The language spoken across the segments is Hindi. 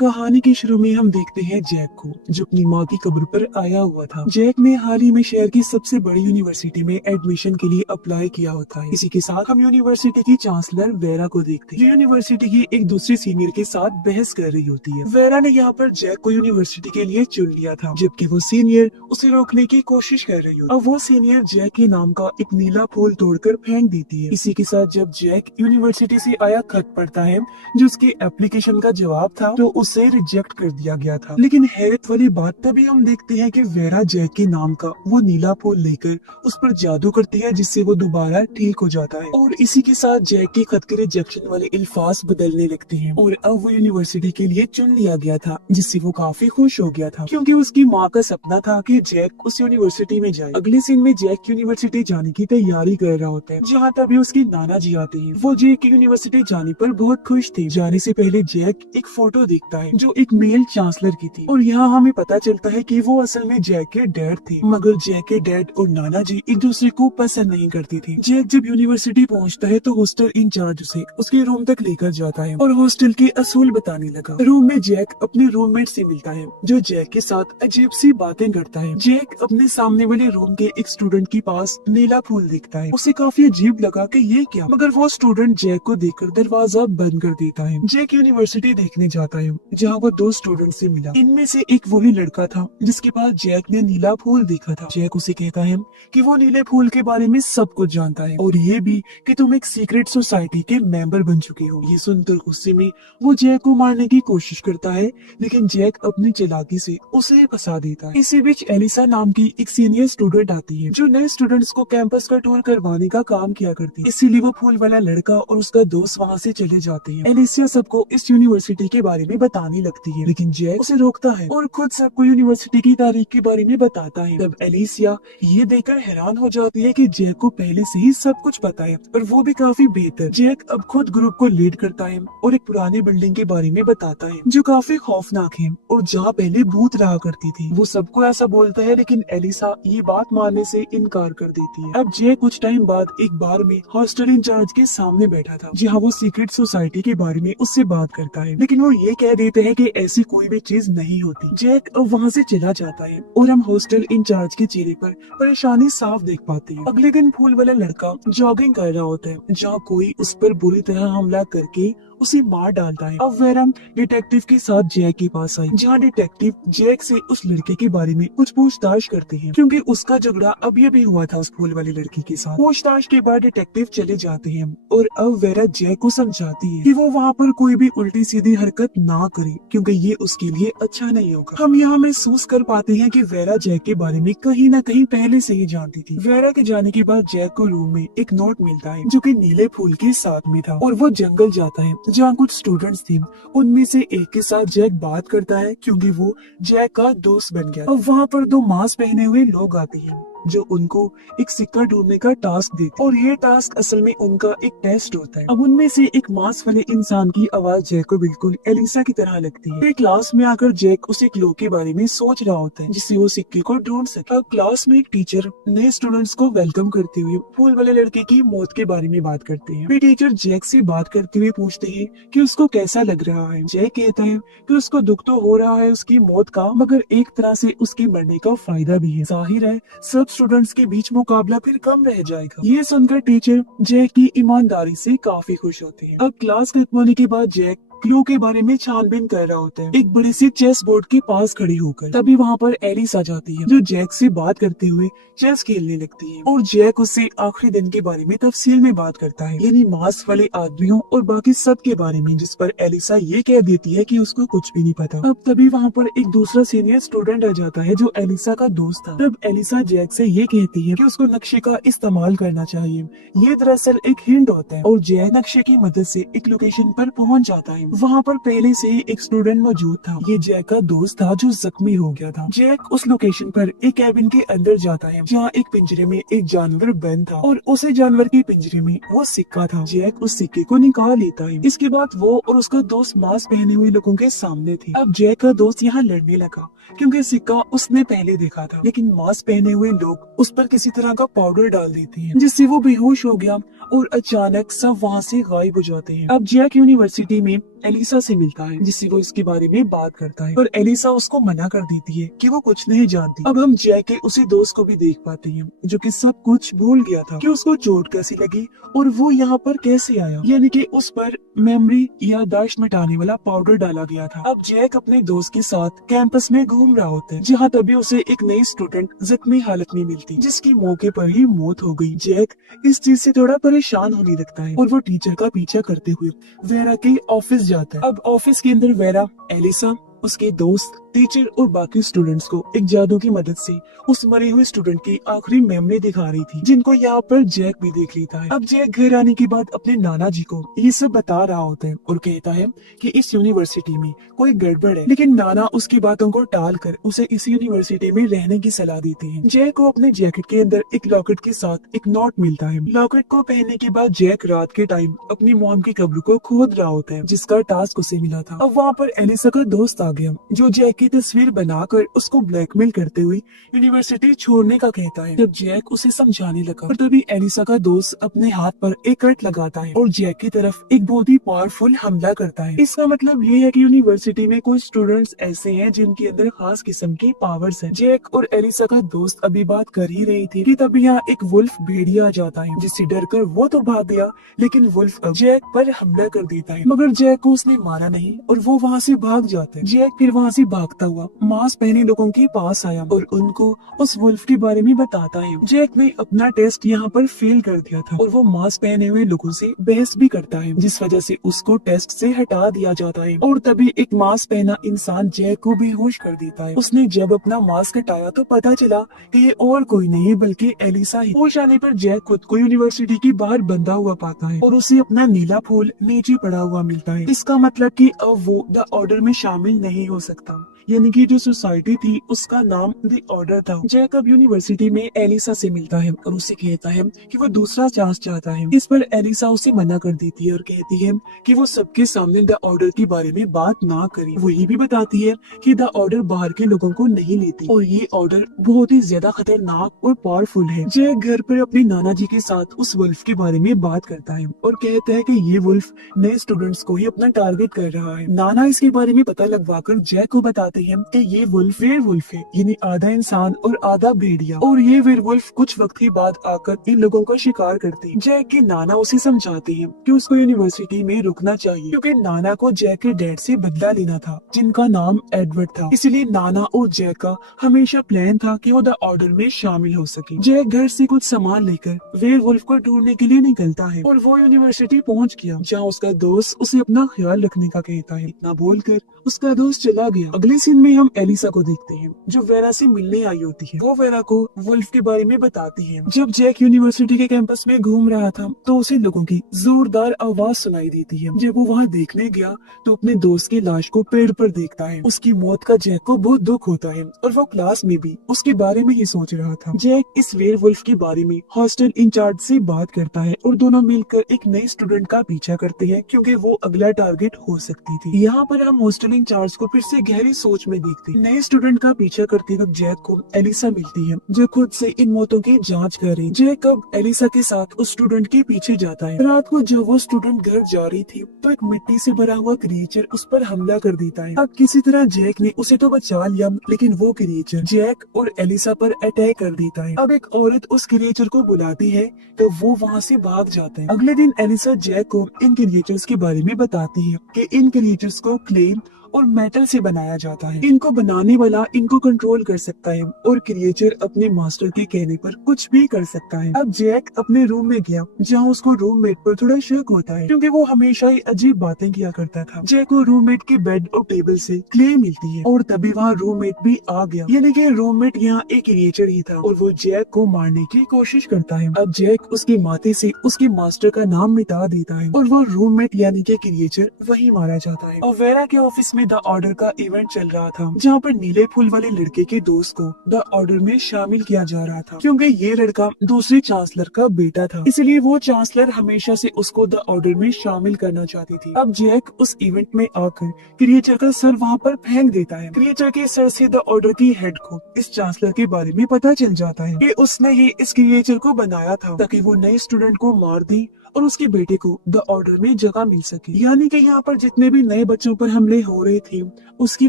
कहानी के शुरू में हम देखते हैं जैक को, जो अपनी माँ की कब्र पर आया हुआ था। जैक ने हाल ही में शहर की सबसे बड़ी यूनिवर्सिटी में एडमिशन के लिए अप्लाई किया होता है। इसी के साथ हम यूनिवर्सिटी की चांसलर वेरा को देखते हैं, जो यूनिवर्सिटी की एक दूसरी सीनियर के साथ बहस कर रही होती है। वेरा ने यहाँ पर जैक को यूनिवर्सिटी के लिए चुन लिया था, जबकि वो सीनियर उसे रोकने की कोशिश कर रही होती है। अब वो सीनियर जैक के नाम का एक नीला फूल तोड़कर फेंक देती है। इसी के साथ जब जैक यूनिवर्सिटी से आया खत पढ़ता है, जो उसके एप्लीकेशन का जवाब था, तो उसे रिजेक्ट कर दिया गया था। लेकिन हैरत वाली बात तभी हम देखते हैं कि वेरा जैक के नाम का वो नीला फूल लेकर उस पर जादू करती है, जिससे वो दोबारा ठीक हो जाता है। और इसी के साथ जैक के खत के रिजेक्शन वाले अल्फाज बदलने लगते हैं और अब वो यूनिवर्सिटी के लिए चुन लिया गया था, जिससे वो काफी खुश हो गया था, क्योंकि उसकी माँ का सपना था कि जैक उस यूनिवर्सिटी में जाए। अगले सीन में जैक यूनिवर्सिटी जाने की तैयारी कर रहा होता है, जहाँ तभी उसके नाना जी आते हैं। वो जैक की यूनिवर्सिटी जाने पर बहुत खुश थे। जाने से पहले जैक एक फोटो देखता है जो एक मेल चांसलर की थी, और यहाँ हमें पता चलता है कि वो असल में जैक के डैड थे। मगर जैक के डैड और नाना जी एक दूसरे को पसंद नहीं करती थी। जैक जब यूनिवर्सिटी पहुँचता है तो हॉस्टल इंचार्ज उसे उसके रूम तक लेकर जाता है और हॉस्टल के असूल बताने लगा। रूम में जैक अपने रूममेट से मिलता है, जो जैक के साथ अजीब सी बातें करता है। जैक अपने सामने वाले रूम के एक स्टूडेंट के पास नीला फूल देखता है। उसे काफी अजीब लगा कि ये क्या, मगर वो स्टूडेंट जैक को देखकर दरवाजा बंद कर देता है। जैक यूनिवर्सिटी देखने जाता है, जहाँ वो दो स्टूडेंट से मिला। इनमें से एक वही लड़का था जिसके पास जैक ने नीला फूल देखा था। जैक उसे कहता है कि वो नीले फूल के बारे में सब कुछ जानता है, और ये भी कि तुम एक सीक्रेट सोसाइटी के मेंबर बन चुके हो। ये सुनकर गुस्से में वो जैक को मारने की कोशिश करता है, लेकिन जैक अपनी चालाकी से उसे फंसा देता है। इसी बीच एलिसा नाम की एक सीनियर स्टूडेंट आती है, जो नए स्टूडेंट्स को कैंपस का टूर करवाने का काम किया करती है। इसीलिए वो फूल वाला लड़का और उसका दोस्त वहाँ से चले जाते हैं। एलिसिया सबको इस यूनिवर्सिटी के बारे में बताने लगती है, लेकिन जैक उसे रोकता है और खुद सबको यूनिवर्सिटी की तारीख के बारे में बताता है। तब एलिसिया ये देखकर हैरान हो जाती है कि जैक को पहले से ही सब कुछ पता है, और वो भी काफी बेहतर। जैक अब खुद ग्रुप को लीड करता है और एक पुरानी बिल्डिंग के बारे में बताता है, जो काफी खौफनाक है और जहाँ पहले भूत रहा करती थी। वो सबको ऐसा बोलता है, लेकिन एलिसा ये बात मानने से इनकार कर देती है। अब जैक कुछ टाइम बाद एक बार में हॉस्टल इंचार्ज के सामने बैठा था, जहाँ वो सीक्रेट सोसाइटी के बारे में उससे बात करता है, लेकिन वो ये कह देते हैं कि ऐसी कोई भी चीज नहीं होती। जैक अब वहाँ से चला जाता है और हम हॉस्टल इंचार्ज के चेहरे पर परेशानी साफ देख पाते हैं। अगले दिन फूल वाला लड़का जॉगिंग कर रहा होता है, जहाँ कोई उस पर बुरी तरह हमला करके उसे मार डालता है। अब वेरा डिटेक्टिव के साथ जैक के पास आई, जहाँ डिटेक्टिव जैक से उस लड़के के बारे में कुछ पूछताछ करते हैं, क्योंकि उसका झगड़ा अभी अभी हुआ था उस फूल वाली लड़की के साथ। पूछताछ के बाद डिटेक्टिव चले जाते हैं और अब वेरा जैक को समझाती है कि वो वहाँ पर कोई भी उल्टी सीधी हरकत ना करे, क्योंकि ये उसके लिए अच्छा नहीं होगा। हम यहाँ महसूस कर पाते हैं कि वेरा जैक के बारे में कहीं न कहीं पहले से ही जानती थी। वेरा के जाने के बाद जैक को रूम में एक नोट मिलता है, जो कि नीले फूल के साथ में था, और वो जंगल जाता है जहाँ कुछ स्टूडेंट्स थे। उनमें से एक के साथ जैक बात करता है, क्योंकि वो जैक का दोस्त बन गया। अब वहाँ पर दो मास्क पहने हुए लोग आते हैं, जो उनको एक सिक्का ढूंढने का टास्क देते हैं, और ये टास्क असल में उनका एक टेस्ट होता है। अब उनमें से एक मास्क वाले इंसान की आवाज जैक को बिल्कुल एलिसा की तरह लगती है। क्लास में आकर जैक उस एक क्लू के बारे में सोच रहा होता है, जिससे वो सिक्के को ढूंढ सके। अब क्लास में एक टीचर नए स्टूडेंट्स को वेलकम करते हुए फूल वाले लड़के की मौत के बारे में बात करते हैं। फिर टीचर जैक से बात करते हुए पूछते हैं कि उसको कैसा लग रहा है। जैक कहता है कि उसको दुख तो हो रहा है उसकी मौत का, मगर एक तरह से उसके मरने का फायदा भी है। जाहिर है सब स्टूडेंट्स के बीच मुकाबला फिर कम रह जाएगा। ये सुनकर टीचर जैक की ईमानदारी से काफी खुश होते हैं। अब क्लास खत्म होने के बाद जैक क्लू के बारे में छानबीन कर रहा होता है, एक बड़े से चेस बोर्ड के पास खड़ी होकर। तभी वहाँ पर एलिस आ जाती है, जो जैक से बात करते हुए चेस खेलने लगती है, और जैक उससे आखिरी दिन के बारे में तफसील में बात करता है, यानी मास्क वाले आदमियों और बाकी सब के बारे में, जिस पर एलिसा ये कह देती है कि उसको कुछ भी नहीं पता। अब तभी वहाँ पर एक दूसरा सीनियर स्टूडेंट आ जाता है, जो एलिसा का दोस्त था। तब एलिसा जैक से ये कहती है कि उसको नक्शे का इस्तेमाल करना चाहिए। ये दरअसल एक हिंट होता है, और जैक नक्शे की मदद से एक लोकेशन पर पहुँच जाता है। वहाँ पर पहले से ही एक स्टूडेंट मौजूद था। ये जैक का दोस्त था, जो जख्मी हो गया था। जैक उस लोकेशन पर एक कैबिन के अंदर जाता है, जहाँ एक पिंजरे में एक जानवर बंद था, और उसे जानवर के पिंजरे में वो सिक्का था। जैक उस सिक्के को निकाल लेता है। इसके बाद वो और उसका दोस्त मास्क पहने हुए लोगों के सामने थे। अब जैक का दोस्त यहाँ लड़ने लगा, क्योंकि सिक्का उसने पहले देखा था, लेकिन मास्क पहने हुए लोग उस पर किसी तरह का पाउडर डाल देते हैं, जिससे वो बेहोश हो गया और अचानक सब वहाँ से गायब हो जाते हैं। अब जैक यूनिवर्सिटी में एलिसा से मिलता है, जिससे वो इसके बारे में बात करता है, पर एलिसा उसको मना कर देती है कि वो कुछ नहीं जानती। अब हम जैक के उसी दोस्त को भी देख पाते हैं जो कि सब कुछ भूल गया था कि उसको चोट कैसी लगी और वो यहाँ पर कैसे आया, यानी कि उस पर मेमोरी या दाश्त मिटाने वाला पाउडर डाला गया था। अब जैक अपने दोस्त के साथ कैंपस में घूम रहा होता है, जहाँ तभी उसे एक नई स्टूडेंट जख्मी हालत में मिलती, जिसकी मौके पर ही मौत हो गई। जैक इस चीज से थोड़ा परेशान होने लगता है और वो टीचर का पीछा करते हुए वेरा के ऑफिस जाता है। अब ऑफिस के अंदर वेरा, एलिसा, उसके दोस्त, टीचर और बाकी स्टूडेंट्स को एक जादू की मदद से उस मरे हुए स्टूडेंट की आखिरी मेमोरी दिखा रही थी, जिनको यहाँ पर जैक भी देख लेता है। अब जैक घर आने के बाद अपने नाना जी को ये सब बता रहा होता है और कहता है कि इस यूनिवर्सिटी में कोई गड़बड़ है, लेकिन नाना उसकी बातों को टाल कर उसे इस यूनिवर्सिटी में रहने की सलाह देते हैं। जैक को अपने जैकेट के अंदर एक लॉकेट के साथ एक नोट मिलता है। लॉकेट को पहनने के बाद जैक रात के टाइम अपनी मॉम की कब्र को खोद रहा होता है, जिसका टास्क उसे मिला था। अब वहाँ पर एलिसा का दोस्त आ गया, जो जैक की तस्वीर बनाकर उसको ब्लैकमेल करते हुए यूनिवर्सिटी छोड़ने का कहता है। जब जैक उसे समझाने लगा और तभी एलिसा का दोस्त अपने हाथ पर एक कट लगाता है और जैक की तरफ एक बहुत ही पावरफुल हमला करता है। इसका मतलब ये है कि यूनिवर्सिटी में कुछ स्टूडेंट्स ऐसे हैं जिनके अंदर खास किस्म की पावर्स हैं। जैक और एलिसा का दोस्त अभी बात कर ही रही थी कि तभी यहाँ एक वुल्फ भेड़िया आ जाता है, जिससे डरकर वो तो भाग गया, लेकिन वुल्फ अब जैक पर हमला कर देता है, मगर जैक को उसने मारा नहीं और वो वहाँ से भाग जाता है। जैक फिर वहाँ से भागता हुआ मास्क पहने लोगों के पास आया और उनको उस वुल्फ के बारे में बताता है। जैक ने अपना टेस्ट यहाँ पर फेल कर दिया था और वो मास्क पहने हुए लोगों से बहस भी करता है, जिस वजह से उसको टेस्ट से हटा दिया जाता है। और तभी एक मास्क पहना इंसान जैक को बेहोश कर देता है। उसने जब अपना मास्क हटाया तो पता चला कि ये और कोई नहीं बल्कि एलिसा ही। होश आने पर जैक खुद को यूनिवर्सिटी के बाहर बंधा हुआ पाता है और उसे अपना नीला फूल नीचे पड़ा हुआ मिलता है। इसका मतलब कि अब वो द ऑर्डर में शामिल नहीं हो सकता, यानी कि जो सोसाइटी थी उसका नाम द ऑर्डर था। जैक अब यूनिवर्सिटी में एलिसा से मिलता है और उसे कहता है कि वो दूसरा चांस चाहता है। इस पर एलिसा उसे मना कर देती है और कहती है कि वो सबके सामने द ऑर्डर के बारे में बात ना करे। वो ये भी बताती है कि द ऑर्डर बाहर के लोगों को नहीं लेती और ये ऑर्डर बहुत ही ज्यादा खतरनाक और पावरफुल है। जैक घर पर अपने नाना जी के साथ उस वुल्फ के बारे में बात करता है और कहता है कि ये वुल्फ नए स्टूडेंट्स को ही अपना टारगेट कर रहा है। नाना इसके बारे में पता लगवाकर जैक को बताते हैं कि ये वुल्फ वेयरवुल्फ है, यानी आधा इंसान और आधा भेड़िया, और ये वेयरवुल्फ कुछ वक्त के बाद आकर इन लोगों का शिकार करते हैं। जैक के नाना उसे समझाते हैं कि उसको यूनिवर्सिटी में रुकना चाहिए, क्योंकि नाना को जैक के डैड से बदला लेना था, जिनका नाम एडवर्ड था। इसलिए नाना और जैक का हमेशा प्लान था कि वो द ऑर्डर में शामिल हो सके। जैक घर से कुछ सामान लेकर वेयरवुल्फ को ढूंढने के लिए निकलता है और वो यूनिवर्सिटी पहुंच गया, जहाँ उसका दोस्त उसे अपना ख्याल रखने का कहता है। इतना बोलकर उसका दोस्त चला गया। अगले सीन में हम एलिसा को देखते हैं, जो वेरा से मिलने आई होती है। वो वेरा को वुल्फ के बारे में बताती है। जब जैक यूनिवर्सिटी के कैंपस में घूम रहा था तो उसे लोगों की जोरदार आवाज सुनाई देती है। जब वो वहाँ देखने गया तो अपने दोस्त की लाश को पेड़ पर देखता है। उसकी मौत का जैक को बहुत दुख होता है और वो क्लास में भी उसके बारे में ही सोच रहा था। जैक इस वेयरवुल्फ के बारे में हॉस्टल इंचार्ज से बात करता है और दोनों मिलकर एक नए स्टूडेंट का पीछा करते हैं, क्योंकि वो अगला टारगेट हो सकती थी। यहाँ पर हम हॉस्टल इंचार्ज को फिर से गहरी सोच में देखते हैं। नए स्टूडेंट का पीछा करते वक्त जैक को एलिसा मिलती है, जो खुद से इन मौतों की जांच कर रही। जैक अब एलिसा के साथ उस स्टूडेंट के पीछे जाता है। रात को जब वो स्टूडेंट घर जा रही थी तो एक मिट्टी से भरा हुआ क्रिएचर उस पर हमला कर देता है। अब किसी तरह जैक ने उसे तो बचा लिया, लेकिन वो क्रिएचर जैक और एलिसा पर अटैक कर देता है। अब एक औरत उस क्रिएचर को बुलाती है तो वो वहाँ से भाग जाता है। अगले दिन एलिसा जैक को इन क्रिएचर्स के बारे में बताती है कि इन क्रिएचर्स को क्ले और मेटल से बनाया जाता है। इनको बनाने वाला इनको कंट्रोल कर सकता है और क्रिएचर अपने मास्टर के कहने पर कुछ भी कर सकता है। अब जैक अपने रूम में गया, जहाँ उसको रूममेट पर थोड़ा शक होता है, क्योंकि वो हमेशा ही अजीब बातें किया करता था। जैक को रूममेट के बेड और टेबल से क्ले मिलती है और तभी वहाँ रूममेट भी आ गया, यानी कि रूममेट यहाँ एक क्रिएचर ही था और वो जैक को मारने की कोशिश करता है। अब जैक उसकी माथे से उसके मास्टर का नाम मिटा देता है और वो रूममेट यानी कि क्रिएचर वही मारा जाता है। और वेरा के ऑफिस में द ऑर्डर का इवेंट चल रहा था, जहाँ पर नीले फूल वाले लड़के के दोस्त को द ऑर्डर में शामिल किया जा रहा था, क्योंकि ये लड़का दूसरे चांसलर का बेटा था। इसलिए वो चांसलर हमेशा से उसको द ऑर्डर में शामिल करना चाहती थी। अब जैक उस इवेंट में आकर क्रिएचर का सर वहाँ पर फेंक देता है। क्रिएचर के सर से द ऑर्डर की हेड को इस चांसलर के बारे में पता चल जाता है कि उसने ही इस क्रिएचर को बनाया था ताकि वो नए स्टूडेंट को मार दे और उसके बेटे को द ऑर्डर में जगह मिल सके। यानी कि यहाँ पर जितने भी नए बच्चों पर हमले हो रहे थे उसकी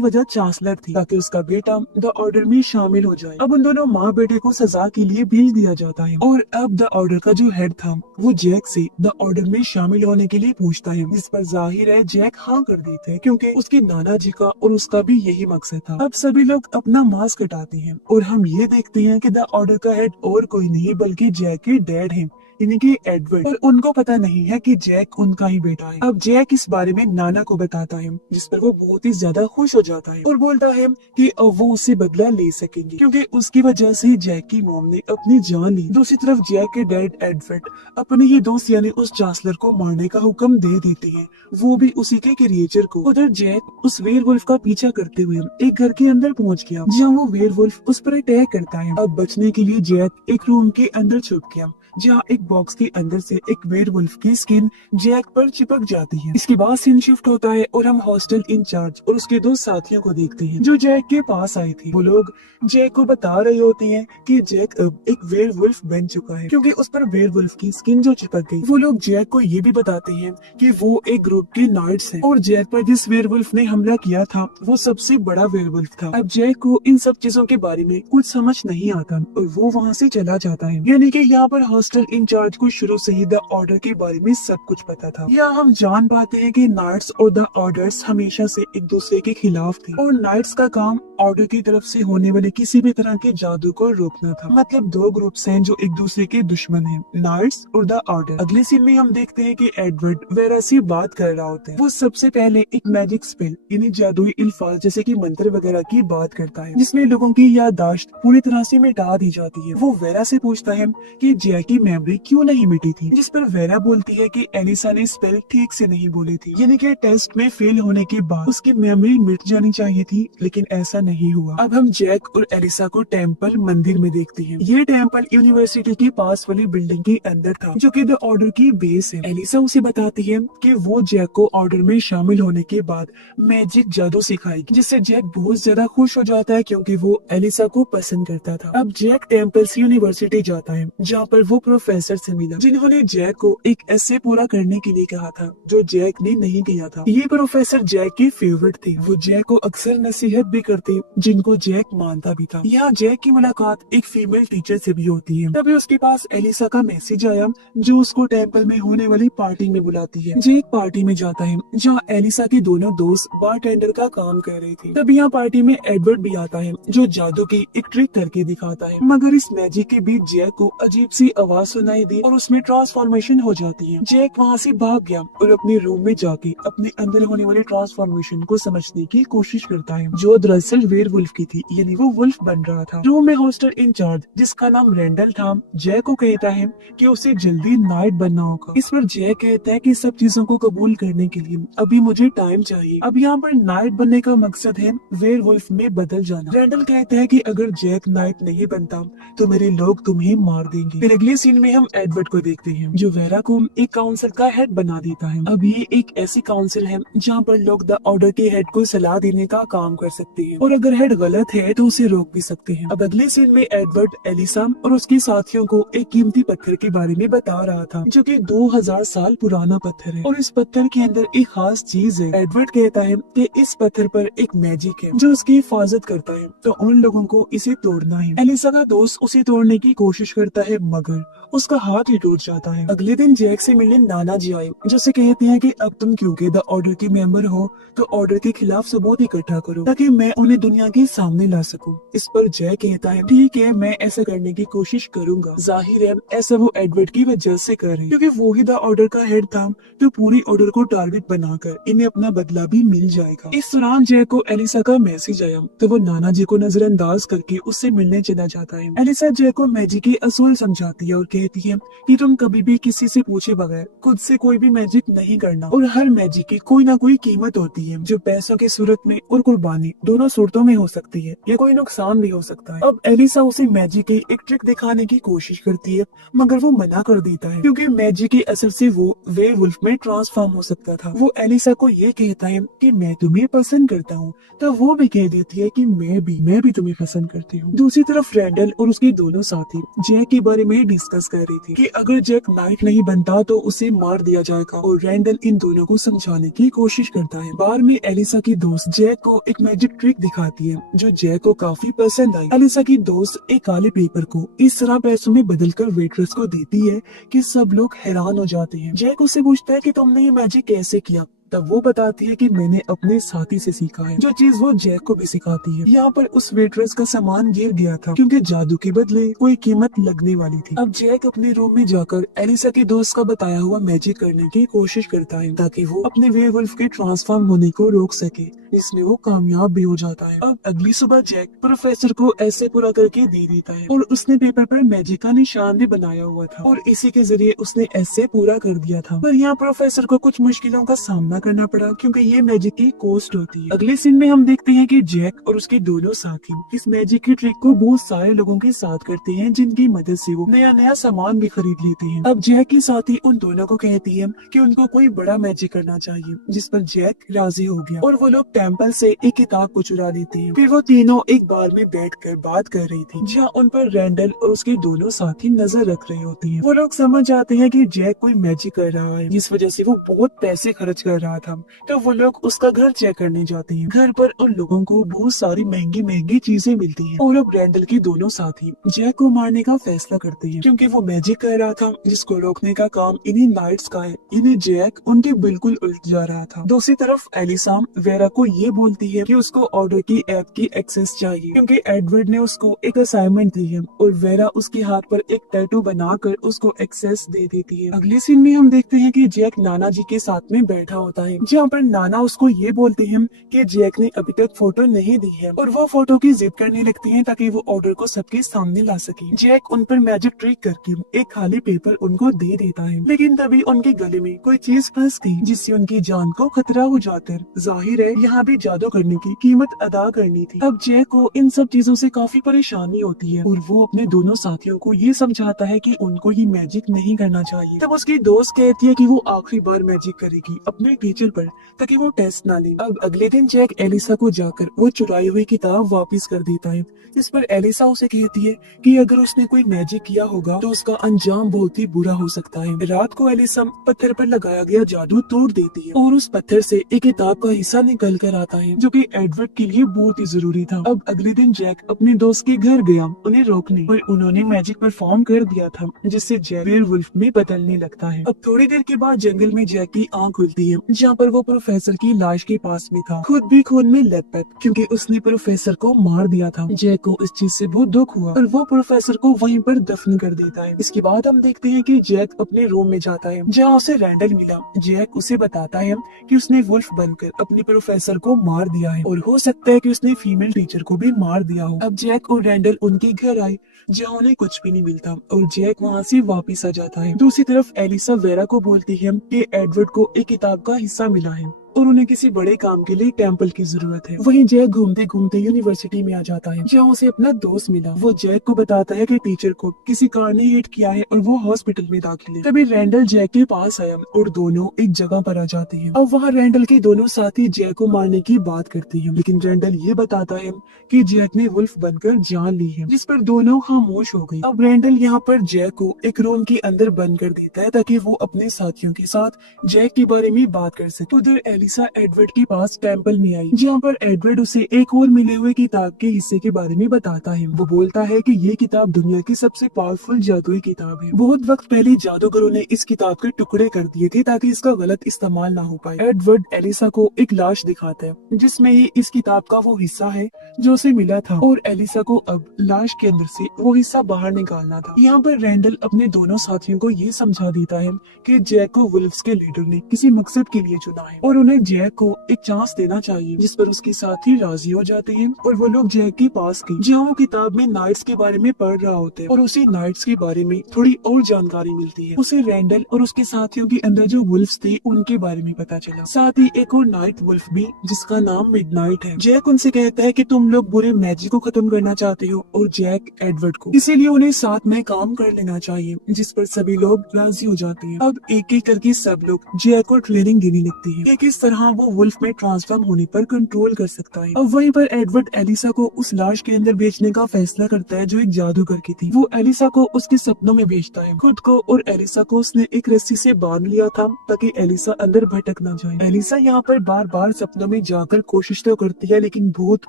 वजह चांसलर थी, ताकि उसका बेटा द ऑर्डर में शामिल हो जाए। अब उन दोनों माँ बेटे को सजा के लिए भेज दिया जाता है और अब द ऑर्डर का जो हेड था वो जैक से द ऑर्डर में शामिल होने के लिए पूछता है, जिस पर जाहिर है जैक हाँ कर देते हैं, क्योंकि उसके नाना जी का और उसका भी यही मकसद था। अब सभी लोग अपना मास्क हटाते हैं और हम ये देखते हैं कि द ऑर्डर का हेड और कोई नहीं बल्कि जैक के डैड है, यानी कि एडवर्ड। और उनको पता नहीं है कि जैक उनका ही बेटा है। अब जैक इस बारे में नाना को बताता है, जिस पर वो बहुत ही ज्यादा खुश हो जाता है और बोलता है कि अब वो उससे बदला ले सकेंगे, क्योंकि उसकी वजह से जैक की मॉम ने अपनी जान ली। दूसरी तरफ जैक के डैड एडवर्ड अपने ही दोस्त यानी उस चांसलर को मारने का हुक्म दे देते हैं, वो भी उसी के क्रिएचर को। उधर जैक उस वेयरवुल्फ का पीछा करते हुए एक घर के अंदर पहुंच गया, जहाँ वो वेयरवुल्फ उस पर अटैक करता है। अब बचने के लिए जैक एक रूम के अंदर छुप गया, जहाँ एक बॉक्स के अंदर से एक वेयरवुल्फ की स्किन जैक पर चिपक जाती है। इसके बाद सीन शिफ्ट होता है और हम हॉस्टल इंचार्ज और उसके दो साथियों को देखते हैं जो जैक के पास आए थे। वो लोग जैक को बता रहे होते हैं कि जैक अब एक वेयरवुल्फ बन चुका है, क्योंकि उस पर वेयरवुल्फ की स्किन जो चिपक गई। वो लोग जैक को ये भी बताते हैं कि वो एक ग्रुप के नाइट्स हैं और जैक पर जिस वेयरवुल्फ ने हमला किया था वो सबसे बड़ा वेयरवुल्फ था। अब जैक को इन सब चीजों के बारे में कुछ समझ नहीं आता और वो वहाँ से चला जाता है। यानी कि यहाँ पर हॉस्टल इंचार्ज को शुरू से ही द ऑर्डर के बारे में सब कुछ पता था। यहाँ हम जान पाते हैं कि नाइट्स और द ऑर्डर्स हमेशा से एक दूसरे के खिलाफ थे और नाइट्स का काम ऑर्डर की तरफ से होने वाले किसी भी तरह के जादू को रोकना था। मतलब दो ग्रुप्स हैं जो एक दूसरे के दुश्मन हैं, नाइट्स और द ऑर्डर। अगले सीन में हम देखते हैं कि एडवर्ड वेरा से बात कर रहा होता है। वो सबसे पहले एक मैजिक स्पेल यानी जादुई अल्फाज जैसे कि मंत्र वगैरह की बात करता है, जिसमें लोगों की याददाश्त पूरी तरह से मिटा दी जाती है। वो वेरा से पूछता है कि जैक की मेमोरी क्यों नहीं मिटी थी, जिस पर वेरा बोलती है कि एलिसा ने स्पेल ठीक से नहीं बोली थी, यानी कि टेस्ट में फेल होने के बाद उसकी मेमोरी मिट जानी चाहिए थी, लेकिन ऐसा नहीं हुआ। अब हम जैक और एलिसा को टेम्पल मंदिर में देखते हैं। ये टेम्पल यूनिवर्सिटी के पास वाली बिल्डिंग के अंदर था, जो कि द ऑर्डर की बेस है। एलिसा उसे बताती है कि वो जैक को ऑर्डर में शामिल होने के बाद मैजिक जादू सिखाएगी, जिससे जैक बहुत ज्यादा खुश हो जाता है क्योंकि वो एलिसा को पसंद करता था। अब जैक टेम्पल से यूनिवर्सिटी जाता है, जहाँ पर वो प्रोफेसर से मिला, जिन्होंने जैक को एक एसे पूरा करने के लिए कहा था जो जैक ने नहीं किया था। ये प्रोफेसर जैक के फेवरेट थे। वो जैक को अक्सर नसीहत भी करते, जिनको जैक मानता भी था। यहाँ जैक की मुलाकात एक फीमेल टीचर से भी होती है। तभी उसके पास एलिसा का मैसेज आया, जो उसको टेम्पल में होने वाली पार्टी में बुलाती है। जैक पार्टी में जाता है, जहाँ एलिसा के दोनों दोस्त बारटेंडर का काम कर रहे थे। तब यहाँ पार्टी में एडवर्ड भी आता है, जो जादू की एक ट्रिक करके दिखाता है। मगर इस मैजिक के बीच जैक को अजीब सी आवाज सुनाई दी और उसमें ट्रांसफॉर्मेशन हो जाती है। जैक वहाँ से भाग गया और अपने रूम में जाके अपने अंदर होने वाले ट्रांसफॉर्मेशन को समझने की कोशिश करता है, जो दरअसल वेयरवुल्फ की थी, यानी वो वुल्फ बन रहा था। रूम में हॉस्टल इंचार्ज, जिसका नाम रेंडल था, जैक को कहता है कि उसे जल्दी नाइट बनना होगा। इस पर जैक कहता है कि सब चीजों को कबूल करने के लिए अभी मुझे टाइम चाहिए। अब यहाँ पर नाइट बनने का मकसद है वेयरवुल्फ में बदल जाना। रेंडल कहता है कि अगर जैक नाइट नहीं बनता तो मेरे लोग तुम्हें मार देंगे। फिर अगले सीन में हम एडवर्ड को देखते हैं, जो वेरा को एक काउंसिल का हेड बना देता है। अब ये एक ऐसी काउंसिल है जहाँ पर लोग द ऑर्डर के हेड को सलाह देने का काम कर सकते हैं और अगर हेड गलत है तो उसे रोक भी सकते हैं। अब अगले सीन में एडवर्ड एलिसा और उसके साथियों को एक कीमती पत्थर के बारे में बता रहा था, जो कि 2000 साल पुराना पत्थर है और इस पत्थर के अंदर एक खास चीज है। एडवर्ड कहता है कि इस पत्थर पर एक मैजिक है जो उसकी हिफाजत करता है, तो उन लोगों को इसे तोड़ना है। एलिसा का दोस्त उसे तोड़ने की कोशिश करता है, मगर उसका हाथ ही टूट जाता है। अगले दिन जैक से मिलने नाना जी आए, जो से कहते हैं कि अब तुम क्योंकि द ऑर्डर के मेंबर हो तो ऑर्डर के खिलाफ सबूत इकट्ठा करो ताकि मैं उन्हें दुनिया के सामने ला सकूं। इस पर जैक कहता है ठीक है, मैं ऐसा करने की कोशिश करूंगा। जाहिर है ऐसा वो एडवर्ड की वजह से कर रहे, क्योंकि वो ही द ऑर्डर का हेड था, तो पूरी ऑर्डर को टारगेट बनाकर इन्हें अपना बदला भी मिल जाएगा। इस दौरान जैक को एलिसा का मैसेज आया, तो वो नाना जी को नजरअंदाज करके उससे मिलने चला जाता है। एलिसा जैक को मैजिक के असूल समझाती है और कहती है कि तुम कभी भी किसी से पूछे बगैर खुद से कोई भी मैजिक नहीं करना, और हर मैजिक की कोई ना कोई कीमत होती है, जो पैसों की सूरत में और कुर्बानी दोनों सूरतों में हो सकती है, या कोई नुकसान भी हो सकता है। अब एलिसा उसे मैजिक की एक ट्रिक दिखाने की कोशिश करती है, मगर वो मना कर देता है क्योंकि मैजिक के असर से वो वेयरवुल्फ में ट्रांसफॉर्म हो सकता था। वो एलिसा को ये कहता है कि मैं तुम्हें पसंद करता हूँ, तो वो भी कह देती है कि मैं भी तुम्हें पसंद करती हूँ। दूसरी तरफ रेंडल और उसके दोनों साथी जैक के बारे में डिस्कस कर रही थी कि अगर जैक नाइट नहीं बनता तो उसे मार दिया जाएगा, और रैंडल इन दोनों को समझाने की कोशिश करता है। बार में एलिसा की दोस्त जैक को एक मैजिक ट्रिक दिखाती है जो जैक को काफी पसंद आई। एलिसा की दोस्त एक काले पेपर को इस तरह पैसों में बदलकर वेट्रेस को देती है कि सब लोग हैरान हो जाते हैं। जैक उससे पूछता है कि तुमने ये मैजिक कैसे किया, तब वो बताती है कि मैंने अपने साथी से सीखा है, जो चीज वो जैक को भी सिखाती है। यहाँ पर उस वेट्रेस का सामान गिर गया था क्योंकि जादू के बदले कोई कीमत लगने वाली थी। अब जैक अपने रूम में जाकर एलिसा के दोस्त का बताया हुआ मैजिक करने की कोशिश करता है ताकि वो अपने वेयरवुल्फ के ट्रांसफॉर्म होने को रोक सके, जिसमें वो कामयाब भी हो जाता है। अब अगली सुबह जैक प्रोफेसर को ऐसे पूरा करके दे देता है और उसने पेपर पर मैजिक का निशान भी बनाया हुआ था और इसी के जरिए उसने ऐसे पूरा कर दिया था। पर यहाँ प्रोफेसर को कुछ मुश्किलों का सामना करना पड़ा क्योंकि ये मैजिक की कॉस्ट होती है। अगले सीन में हम देखते हैं कि जैक और उसके दोनों साथी इस मैजिक की ट्रिक को बहुत सारे लोगों के साथ करते हैं, जिनकी मदद से वो नया नया सामान भी खरीद लेते हैं। अब जैक की साथी उन दोनों को कहती है कि उनको कोई बड़ा मैजिक करना चाहिए, जिस पर जैक राजी हो गया और वो लोग टेम्पल से एक किताब को चुरा लेते हैं। फिर वो तीनों एक बार में बैठकर बात कर रही थी, जहाँ उन पर रैंडल और उसके दोनों साथी नजर रख रहे होते हैं। वो लोग समझ जाते हैं कि जैक कोई मैजिक कर रहा है, जिस वजह से वो बहुत पैसे खर्च कर रहा था। तो वो लोग उसका घर चेक करने जाते हैं। घर पर उन लोगों को बहुत सारी महंगी महंगी चीजें मिलती हैं और अब रैंडल के दोनों साथी जैक को मारने का फैसला करते हैं क्योंकि वो मैजिक कर रहा था, जिसको रोकने का काम इन्हीं नाइट्स का है। इन्हें जैक उनके बिल्कुल उल्ट जा रहा था। दूसरी तरफ एलिसा वेरा को ये बोलती है कि उसको ऑर्डर की ऐप की एक्सेस चाहिए क्योंकि एडवर्ड ने उसको एक असाइनमेंट दी है और वेरा उसके हाथ पर एक टैटू बनाकर उसको एक्सेस दे देती है। अगले सीन में हम देखते हैं कि जैक नाना जी के साथ में बैठा होता है, जहाँ पर नाना उसको ये बोलते हैं कि जैक ने अभी तक फोटो नहीं दी है और वो फोटो की जिद करने लगती है ताकि वो ऑर्डर को सबके सामने ला सके। जैक उन पर मैजिक ट्रिक करके एक खाली पेपर उनको दे देता है, लेकिन तभी उनके गले में कोई चीज फंस गई जिससे उनकी जान को खतरा हो जाता है। जाहिर है यहाँ भी जादू करने की कीमत अदा करनी थी। अब जैक को इन सब चीजों से काफी परेशानी होती है और वो अपने दोनों साथियों को ये समझाता है कि उनको ये मैजिक नहीं करना चाहिए। तब उसकी दोस्त कहती है कि वो आखिरी बार मैजिक करेगी अपने टीचर पर ताकि वो टेस्ट ना ले। अब अगले दिन जैक एलिसा को जाकर वो चुराई हुई किताब वापस कर देता है, इस पर एलिसा उसे कहती है कि अगर उसने कोई मैजिक किया होगा तो उसका अंजाम बहुत ही बुरा हो सकता है। रात को एलिसा पत्थर पर लगाया गया जादू तोड़ देती है और उस पत्थर से एक किताब का हिस्सा निकल कर आता है जो कि एडवर्ड के लिए बहुत ही जरूरी था। अब अगले दिन जैक अपने दोस्त के घर गया उन्हें रोकने, और उन्होंने मैजिक परफॉर्म कर दिया था जिससे जैक वेयरवुल्फ में बदलने लगता है। अब थोड़ी देर के बाद जंगल में जैक की आंख खुलती है, जहाँ पर वो प्रोफेसर की लाश के पास में था, खुद भी खून में लथपथ क्योंकि उसने प्रोफेसर को मार दिया था। जैक को इस चीज से बहुत दुख हुआ और वो प्रोफेसर को वहीं पर दफन कर देता है। इसके बाद हम देखते हैं कि जैक अपने रूम में जाता है, जहाँ उसे रैंडल मिला। जैक उसे बताता है कि उसने वुल्फ बनकर अपने प्रोफेसर को मार दिया है और हो सकता है कि उसने फीमेल टीचर को भी मार दिया हो। अब जैक और रैंडल उनके घर आए, जहाँ उन्हें कुछ भी नहीं मिलता और जैक वहाँ से वापस आ जाता है। दूसरी तरफ एलिसा वेरा को बोलती है कि एडवर्ड को एक किताब का हिस्सा मिला है और उन्हें किसी बड़े काम के लिए टेम्पल की जरूरत है। वहीं जैक घूमते घूमते यूनिवर्सिटी में आ जाता है, जहाँ उसे अपना दोस्त मिला। वो जैक को बताता है कि टीचर को किसी कार ने हिट किया है और वो हॉस्पिटल में दाखिल है। तभी रैंडल जैक के पास आया और दोनों एक जगह पर आ जाते हैं। अब वहाँ रैंडल के दोनों साथी जैक को मारने की बात करते हैं, लेकिन रैंडल ये बताता है कि जैक ने वुल्फ बनकर जान ली है, जिस पर दोनों खामोश हो गए। अब रैंडल यहाँ पर जैक को एक रूम के अंदर बंद कर देता है ताकि वो अपने साथियों के साथ जैक के बारे में बात कर सके। उधर एलिसा एडवर्ड के पास टेम्पल में आई, जहाँ पर एडवर्ड उसे एक और मिले हुए किताब के हिस्से के बारे में बताता है। वो बोलता है कि ये किताब दुनिया की सबसे पावरफुल जादुई किताब है। बहुत वक्त पहले जादूगरों ने इस किताब के टुकड़े कर दिए थे ताकि इसका गलत इस्तेमाल ना हो पाए। एडवर्ड एलिसा को एक लाश दिखाता है जिसमें ही इस किताब का वो हिस्सा है जो उसे मिला था और एलिसा को अब लाश के अंदर से वो हिस्सा बाहर निकालना था। यहाँ पर रैंडल अपने दोनों साथियों को ये समझा देता है कि जैक को वुल्फ्स के लीडर ने किसी मकसद के लिए चुना है और उन्हें जैक को एक चांस देना चाहिए, जिस पर उसके साथी राजी हो जाते हैं और वो लोग जैक के पास गए, जहाँ वो किताब में नाइट्स के बारे में पढ़ रहा होता है और उसे नाइट्स के बारे में थोड़ी और जानकारी मिलती है। उसे रैंडल और उसके साथियों के अंदर जो वुल्फ्स थे उनके बारे में पता चला, साथ ही एक और नाइट वुल्फ भी जिसका नाम मिडनाइट है। जैक उनसे कहता है कि तुम लोग बुरे मैजिक को खत्म करना चाहते हो और जैक एडवर्ड को, इसीलिए उन्हें साथ में काम कर लेना चाहिए, जिस पर सभी लोग राजी हो जाते हैं। अब एक एक करके सब लोग जैक को ट्रेनिंग देने लगते हैं कि किस तरह वो वुल्फ में ट्रांसफॉर्म होने पर कंट्रोल कर सकता है। अब वहीं पर एडवर्ड एलिसा को उस लाश के अंदर बेचने का फैसला करता है जो एक जादूगर की थी। वो एलिसा को उसके सपनों में बेचता है। खुद को और एलिसा को उसने एक रस्सी से बांध लिया था ताकि एलिसा अंदर भटक न जाए। एलिसा यहाँ पर बार बार सपनों में जाकर कोशिश तो करती है, लेकिन भूत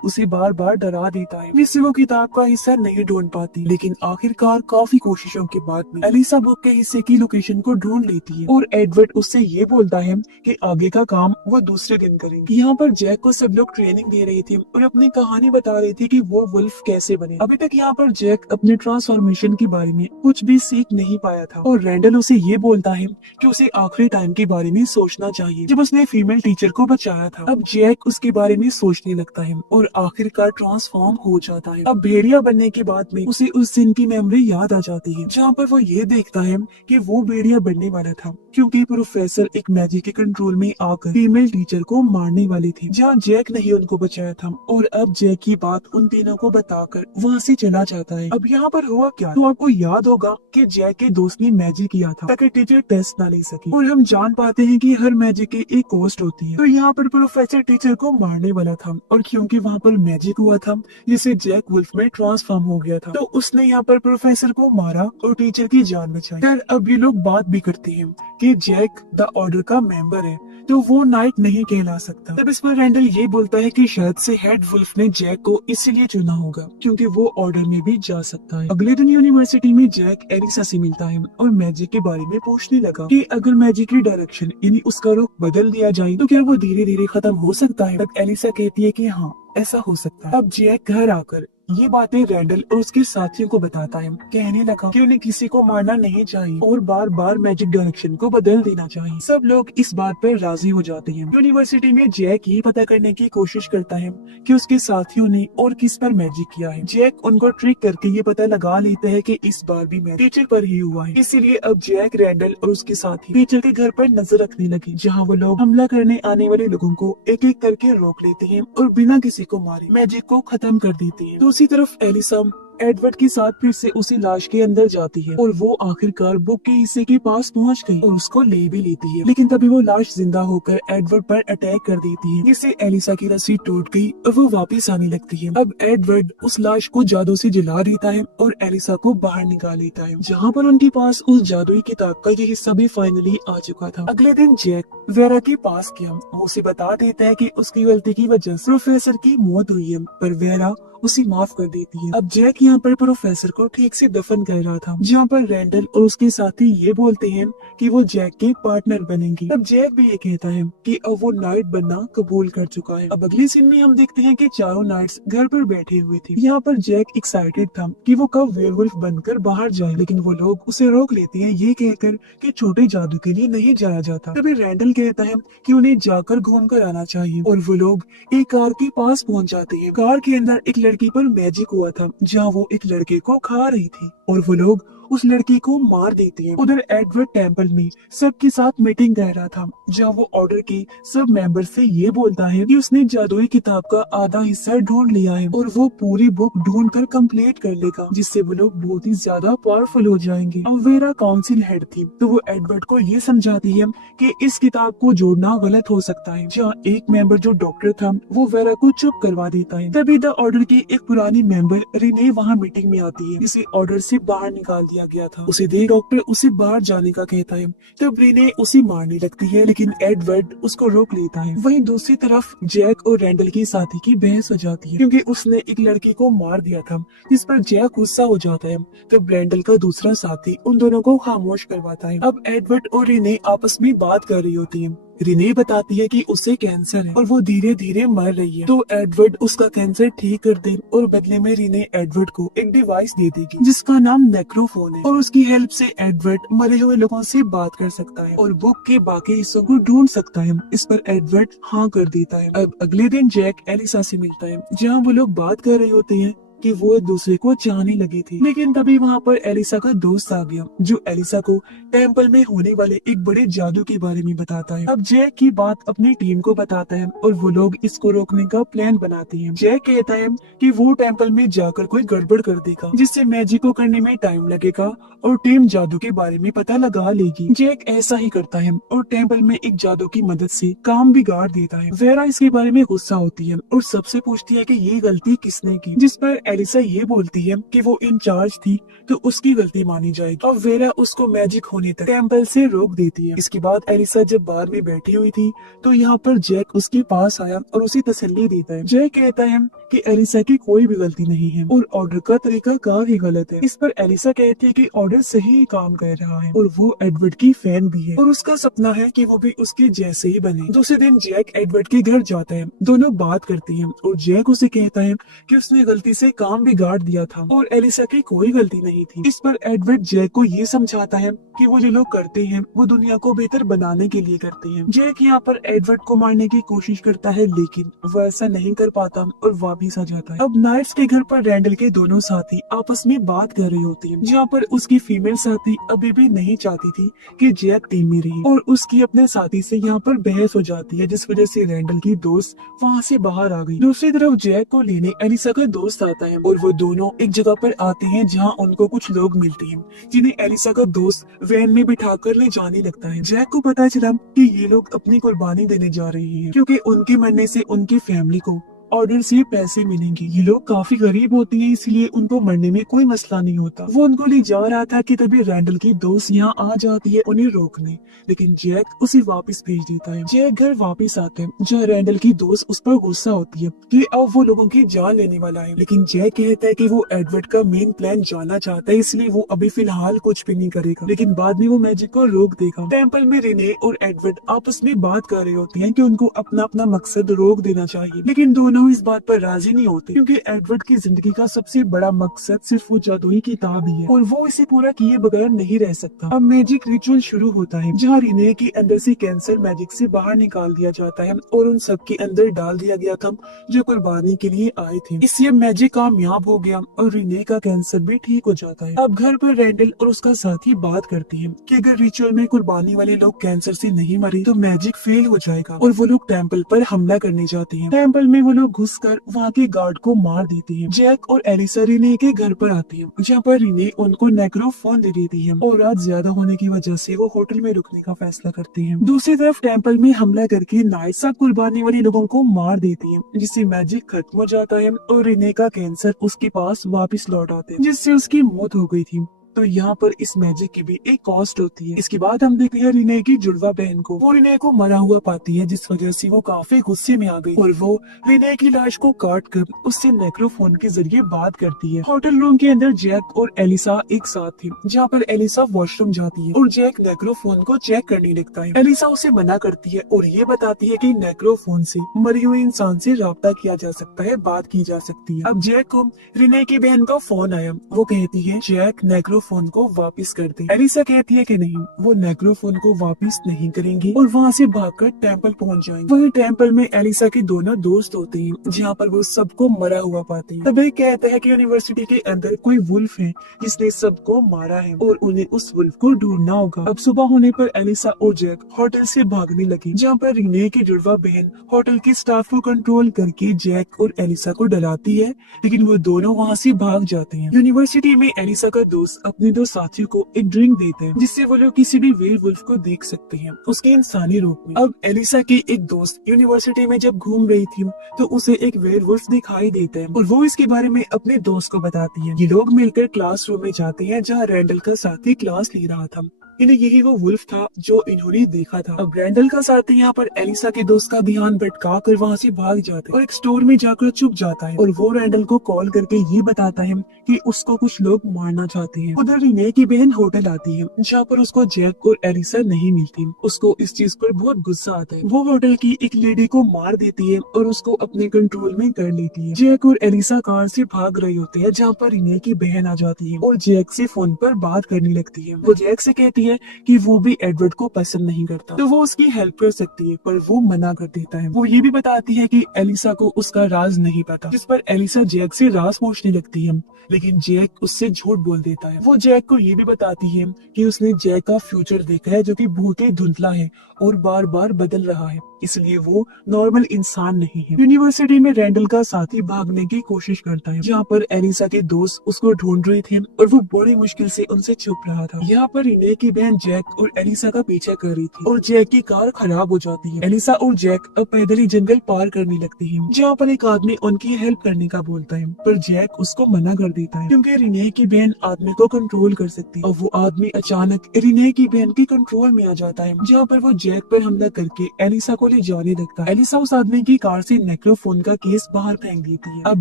उसे बार बार डरा देता है, जिससे वो किताब का हिस्सा नहीं ढूंढ पाती। लेकिन आखिरकार काफी कोशिशों के बाद में एलिसा बुक के हिस्से की लोकेशन को ढूंढ लेती है और एडवर्ड उससे ये बोलता है कि आगे का काम वो दूसरे दिन करेंगे। यहाँ पर जैक को सब लोग ट्रेनिंग दे रही थी और अपनी कहानी बता रही थी कि वो वुल्फ कैसे बने। अभी तक यहाँ पर जैक अपने ट्रांसफॉर्मेशन के बारे में कुछ भी सीख नहीं पाया था और रैंडल उसे ये बोलता है कि उसे आखिरी टाइम के बारे में सोचना चाहिए जब उसने फीमेल टीचर को बचाया था। अब जैक उसके बारे में सोचने लगता है और आखिरकार ट्रांसफॉर्म हो जाता है। अब भेड़िया बनने के बाद में उसे उस दिन की मेमोरी याद आ जाती है जहाँ पर वो ये देखता है कि वो भेड़िया बनने वाला था क्योंकि प्रोफेसर एक मैजिक के कंट्रोल में आकर फीमेल टीचर को मारने वाली थी, जहाँ जैक ने ही उनको बचाया था। और अब जैक की बात उन तीनों को बताकर वहाँ से चला जाता है। अब यहाँ पर हुआ क्या, तो आपको याद होगा कि जैक के दोस्त ने मैजिक किया था ताकि टीचर टेस्ट ना ले सके और हम जान पाते हैं कि हर मैजिक की एक कॉस्ट होती है। तो यहाँ पर प्रोफेसर टीचर को मारने वाला था और क्योंकि वहाँ पर मैजिक हुआ था जिससे जैक वुल्फ में ट्रांसफॉर्म हो गया था, तो उसने यहाँ पर प्रोफेसर को मारा और टीचर की जान बचाई। खैर अब ये लोग बात भी करते हैं कि जैक द ऑर्डर का मेंबर है तो वो नाइट नहीं कहला सकता। तब इस पर रैंडल ये बोलता है कि शायद से हेड वुल्फ ने जैक को इसीलिए चुना होगा क्योंकि वो ऑर्डर में भी जा सकता है। अगले दिन यूनिवर्सिटी में जैक एलिसा से मिलता है और मैजिक के बारे में पूछने लगा कि अगर मैजिक की डायरेक्शन यानी उसका रुख बदल दिया जाए तो क्या वो धीरे धीरे खत्म हो सकता है। तब एलिसा कहती है कि हाँ ऐसा हो सकता है। अब जैक घर आकर ये बातें रैंडल और उसके साथियों को बताता है, कहने लगा कि उन्हें किसी को मारना नहीं चाहिए और बार बार मैजिक डायरेक्शन को बदल देना चाहिए। सब लोग इस बात पर राजी हो जाते हैं। यूनिवर्सिटी में जैक ये पता करने की कोशिश करता है कि उसके साथियों ने और किस पर मैजिक किया है। जैक उनको ट्रिक करके ये पता लगा लेता है कि इस बार भी मैजिक टीचर पर ही हुआ है। इसीलिए अब जैक, रैंडल और उसके साथी टीचर के घर पर नजर रखने लगे, जहाँ वो लोग हमला करने आने वाले लोगों को एक एक करके रोक लेते हैं और बिना किसी को मारे मैजिक को खत्म कर देते हैं। दूसरी तरफ एलिसा एडवर्ड के साथ फिर से उसी लाश के अंदर जाती है और वो आखिरकार बुक के हिस्से के पास पहुंच गई और उसको ले भी लेती है। लेकिन तभी वो लाश जिंदा होकर एडवर्ड पर अटैक कर देती है, जिससे एलिसा की रस्सी टूट गई और वो वापस आने लगती है। अब एडवर्ड उस लाश को जादू से जला देता है और एलिसा को बाहर निकाल लेता है, जहाँ पर उनके पास उस जादुई किताब का ये हिस्सा भी फाइनली आ चुका था। अगले दिन जैक वेरा के पास गया। वो उसे बता देता है कि उसकी गलती की वजह से प्रोफेसर की मौत हुई है, पर वेरा उसे माफ कर देती है। अब जैक यहाँ पर प्रोफेसर को ठीक से दफन कर रहा था, जहाँ पर रैंडल और उसके साथी ये बोलते हैं कि वो जैक के पार्टनर बनेंगे। अब जैक भी ये कहता है कि अब वो नाइट बनना कबूल कर चुका है। अब अगले सीन में हम देखते हैं कि चारों नाइट्स घर पर बैठे हुए थे। यहाँ पर जैक एक्साइटेड था कि वो कब वेयरवुल्फ बनकर बाहर जाए, लेकिन वो लोग उसे रोक लेते हैं ये कहकर कि छोटे जादू के लिए नहीं जाया जाता। तभी रैंडल कहता है कि उन्हें जाकर घूम कर आना चाहिए और वो लोग एक कार के पास पहुँच जाते हैं। कार के अंदर एक लड़की पर मैजिक हुआ था, जहाँ वो एक लड़के को खा रही थी और वो लोग उस लड़की को मार देते हैं। उधर एडवर्ड टेम्पल में सबके साथ मीटिंग कर रहा था, जहाँ वो ऑर्डर के सब मेंबर से ये बोलता है कि उसने जादुई किताब का आधा हिस्सा ढूंढ लिया है और वो पूरी बुक ढूंढ कर कम्प्लीट कर लेगा, जिससे वो लोग बहुत ही ज्यादा पावरफुल हो जाएंगे। अब वेरा काउंसिल हेड थी, तो वो एडवर्ड को ये समझाती है कि इस किताब को जोड़ना गलत हो सकता है। जहाँ एक मेंबर जो डॉक्टर था वो वेरा को चुप करवा देता है। तभी द ऑर्डर की एक पुरानी मेंबर रिने वहाँ मीटिंग में आती है, जिसे ऑर्डर से बाहर निकाल दिया गया था। उसे देख डॉक्टर उसे बाहर जाने का कहता है, तब रिने उसे मारने लगती है, लेकिन एडवर्ड उसको रोक लेता है। वहीं दूसरी तरफ जैक और रैंडल के साथी की बहस हो जाती है, क्योंकि उसने एक लड़की को मार दिया था, जिस पर जैक गुस्सा हो जाता है। तब रैंडल का दूसरा साथी उन दोनों को खामोश करवाता है। अब एडवर्ड और रिने आपस में बात कर रही होती है। रिने बताती है कि उसे कैंसर है और वो धीरे धीरे मर रही है, तो एडवर्ड उसका कैंसर ठीक कर दे और बदले में रिने एडवर्ड को एक डिवाइस दे देगी जिसका नाम नेक्रोफोन है और उसकी हेल्प से एडवर्ड मरे हुए लोगों से बात कर सकता है और बुक के बाकी हिस्सों को ढूंढ सकता है। इस पर एडवर्ड हाँ कर देता है। अब अगले दिन जैक एलिसा से मिलता है, जहाँ वो लोग बात कर रहे होते हैं कि वो एक दूसरे को चाहने लगे थे। लेकिन तभी वहाँ पर एलिसा का दोस्त आ गया जो एलिसा को टेम्पल में होने वाले एक बड़े जादू के बारे में बताता है। अब जैक की बात अपनी टीम को बताता है और वो लोग इसको रोकने का प्लान बनाते हैं। जैक कहता है कि वो टेम्पल में जाकर कोई गड़बड़ कर देगा जिससे मैजिक को करने में टाइम लगेगा और टीम जादू के बारे में पता लगा लेगी। जैक ऐसा ही करता है और टेम्पल में एक जादू की मदद से काम बिगाड़ देता है। वेरा इसके बारे में गुस्सा होती है और सबसे पूछती है कि ये गलती किसने की, जिस पर एलिसा ये बोलती है कि वो इंचार्ज थी तो उसकी गलती मानी जाएगी। अब वेरा उसको मैजिक होने तक टेम्पल से रोक देती है। इसके बाद एलिसा जब बाहर में बैठी हुई थी तो यहाँ पर जैक उसके पास आया और उसे तसल्ली देता है। जैक कहता है कि एलिसा की कोई भी गलती नहीं है और ऑर्डर का तरीका काफी गलत है। इस पर एलिसा कहती है कि ऑर्डर सही काम कर रहा है और वो एडवर्ड की फैन भी है और उसका सपना है कि वो भी उसके जैसे ही बने। दूसरे दिन जैक एडवर्ड के घर जाता है, दोनों बात करती हैं और जैक उसे कहता है कि उसने गलती से काम बिगाड़ दिया था और एलिसा की कोई गलती नहीं थी। इस पर एडवर्ड जैक को ये समझाता है कि वो जो लोग करते हैं वो दुनिया को बेहतर बनाने के लिए करते हैं। जैक यहाँ पर एडवर्ड को मारने की कोशिश करता है लेकिन वो ऐसा नहीं कर पाता और वापिस आ जाता है। अब नाइट्स के घर पर रैंडल के दोनों साथी आपस में बात कर रही होती हैं, जहाँ पर उसकी फीमेल साथी अभी भी नहीं चाहती थी कि जैक टीम में रहे और उसकी अपने साथी से यहाँ पर बहस हो जाती है जिस वजह से रैंडल की दोस्त वहाँ से बाहर आ गई। दूसरी तरफ जैक को लेने एलिसा का दोस्त आता है और वो दोनों एक जगह पर आते हैं जहाँ उनको कुछ लोग मिलते हैं जिन्हें एलिसा का दोस्त वैन में बिठाकर ले जाने लगता है। जैक को पता चला कि ये लोग अपनी कुर्बानी देने जा रहे हैं क्योंकि उनके मरने से उनकी फैमिली को ऑर्डर से पैसे मिलेंगे। ये लोग काफी गरीब होती हैं इसलिए उनको मरने में कोई मसला नहीं होता। वो उनको ले जा रहा था कि तभी रैंडल की दोस्त यहाँ आ जाती है उन्हें रोकने, लेकिन जैक उसे वापस भेज देता है। जैक घर वापस आते हैं जहाँ रैंडल की दोस्त उस पर गुस्सा होती है कि अब वो लोगों की जान लेने वाला है, लेकिन जैक कहता है कि वो एडवर्ड का मेन प्लान जानना चाहता है इसलिए वो अभी फिलहाल कुछ भी नहीं करेगा, लेकिन बाद में वो मैजिक को रोक देगा। टेम्पल में रिने और एडवर्ड आपस में बात कर रहे होते हैं कि उनको अपना अपना मकसद रोक देना चाहिए, लेकिन दोनों इस बात पर राजी नहीं होते क्योंकि एडवर्ड की जिंदगी का सबसे बड़ा मकसद सिर्फ वो जादुई किताब ही है और वो इसे पूरा किए बगैर नहीं रह सकता। अब मैजिक रिचुअल शुरू होता है जहाँ रिने के अंदर से कैंसर मैजिक से बाहर निकाल दिया जाता है और उन सब के अंदर डाल दिया गया था जो कुर्बानी के लिए आए थे। इससे मैजिक कामयाब हो गया और रिने का कैंसर भी ठीक हो जाता है। अब घर पर रैंडल और उसका साथी बात करती है कि अगर रिचुअल में कुर्बानी वाले लोग कैंसर से नहीं मरे तो मैजिक फेल हो जाएगा और वो लोग टेम्पल पर हमला करने जाते हैं। टेम्पल में वो लोग घुसकर वहाँ के गार्ड को मार देते हैं। जैक और एलिसा रिने के घर पर आती है जहाँ पर रिने उनको नेक्रोफोन दे देती है और रात ज्यादा होने की वजह से वो होटल में रुकने का फैसला करते हैं। दूसरी तरफ टेम्पल में हमला करके नाइसा कुर्बानी वाले लोगों को मार देती है जिससे मैजिक खत्म हो जाता है और रिने का कैंसर उसके पास वापस लौट आते हैं जिससे उसकी मौत हो गई थी। तो यहाँ पर इस मैजिक की भी एक कॉस्ट होती है। इसके बाद हम देखते हैं रिने की जुड़वा बहन को। वो रिने को मरा हुआ पाती है जिस वजह से वो काफी गुस्से में आ गई और वो रिने की लाश को काट कर उससे नेक्रोफोन के जरिए बात करती है। होटल रूम के अंदर जैक और एलिसा एक साथ थे जहाँ पर एलिसा वॉशरूम जाती है और जैक नेक्रोफोन को चेक करने लगता है। एलिसा उसे मना करती है और ये बताती है कि नेक्रोफोन से मरे हुए इंसान से राब्ता किया जा सकता है, बात की जा सकती है। अब जैक को रिने की बहन का फोन आया। वो कहती है जैक नेक्रोफोन को वापस कर दे। एलिसा कहती है कि नहीं, वो नेक्रोफोन को वापस नहीं करेंगे और वहाँ से भागकर टेम्पल पहुँच जाएंगे। वही टेम्पल में एलिसा के दोनों दोस्त होते हैं जहाँ पर वो सबको मरा हुआ पाते हैं। तभी कहता है कि यूनिवर्सिटी के अंदर कोई वुल्फ है जिसने सबको मारा है और उन्हें उस वुल्फ को ढूंढना होगा। अब सुबह होने पर एलिसा और जैक होटल से भागने लगे जहाँ पर रिने की जुड़वा बहन होटल के स्टाफ को कंट्रोल करके जैक और एलिसा को डराती है, लेकिन वो दोनों वहाँ से भाग जाते हैं। यूनिवर्सिटी में एलिसा का दोस्त अपने दो साथियों को एक ड्रिंक देते हैं जिससे वो लोग किसी भी वेयरवुल्फ को देख सकते हैं उसके इंसानी रूप में। अब एलिसा की एक दोस्त यूनिवर्सिटी में जब घूम रही थी तो उसे एक वेयरवुल्फ दिखाई देता है और वो इसके बारे में अपने दोस्त को बताती है। ये लोग मिलकर क्लासरूम में जाते हैं जहाँ रैंडल का साथी क्लास ले रहा था। इन्हें यही वो वुल्फ था जो इन्होंने देखा था। अब रैंडल का साथी यहाँ पर एलिसा के दोस्त का ध्यान भटका कर वहाँ से भाग जाता है और एक स्टोर में जाकर छुप जाता है और वो रैंडल को कॉल करके ये बताता है कि उसको कुछ लोग मारना चाहते हैं। उधर रिने की बहन होटल आती है जहाँ पर उसको जैक और एलिसा नहीं मिलती। उसको इस चीज पर बहुत गुस्सा आता है। वो होटल की एक लेडी को मार देती है और उसको अपने कंट्रोल में कर लेती है। जैक और एलिसा कार से भाग रहे होते हैं जहाँ पर रिने की बहन आ जाती है और जैक से फोन पर बात करने लगती है। वो जैक से कहती बताती है कि वो भी एडवर्ड को पसंद नहीं करता, तो वो उसकी हेल्प कर सकती है, पर वो मना कर देता है। वो ये भी बताती है कि एलिसा को उसका राज नहीं पता, जिस पर एलिसा जैक से राज पूछने लगती है, लेकिन जैक उससे झूठ बोल देता है। वो जैक को ये भी बताती है कि उसने जैक का फ्यूचर देखा है जो कि बहुत ही धुंधला है और बार बार बदल रहा है, इसलिए वो नॉर्मल इंसान नहीं है। यूनिवर्सिटी में रैंडल का साथी भागने की कोशिश करता है, जहाँ पर एलिसा के दोस्त उसको ढूंढ रहे थे और वो बड़ी मुश्किल से उनसे छुप रहा था। यहाँ पर रिने की बहन जैक और एलिसा का पीछा कर रही थी और जैक की कार खराब हो जाती है। एलिसा और जैक अब पैदल ही जंगल पार करने लगते हैं, जहाँ पर एक आदमी उनकी हेल्प करने का बोलता है, पर जैक उसको मना कर देता है क्योंकि रिने की बहन आदमी को कंट्रोल कर सकती है। और वो आदमी अचानक रिने की बहन की कंट्रोल में आ जाता है, जहाँ पर वो जैक पर हमला करके एलिसा को ले जाने लगता है। एलिसा उस आदमी की कार से नेक्रोफोन का केस बाहर फेंक देती है। अब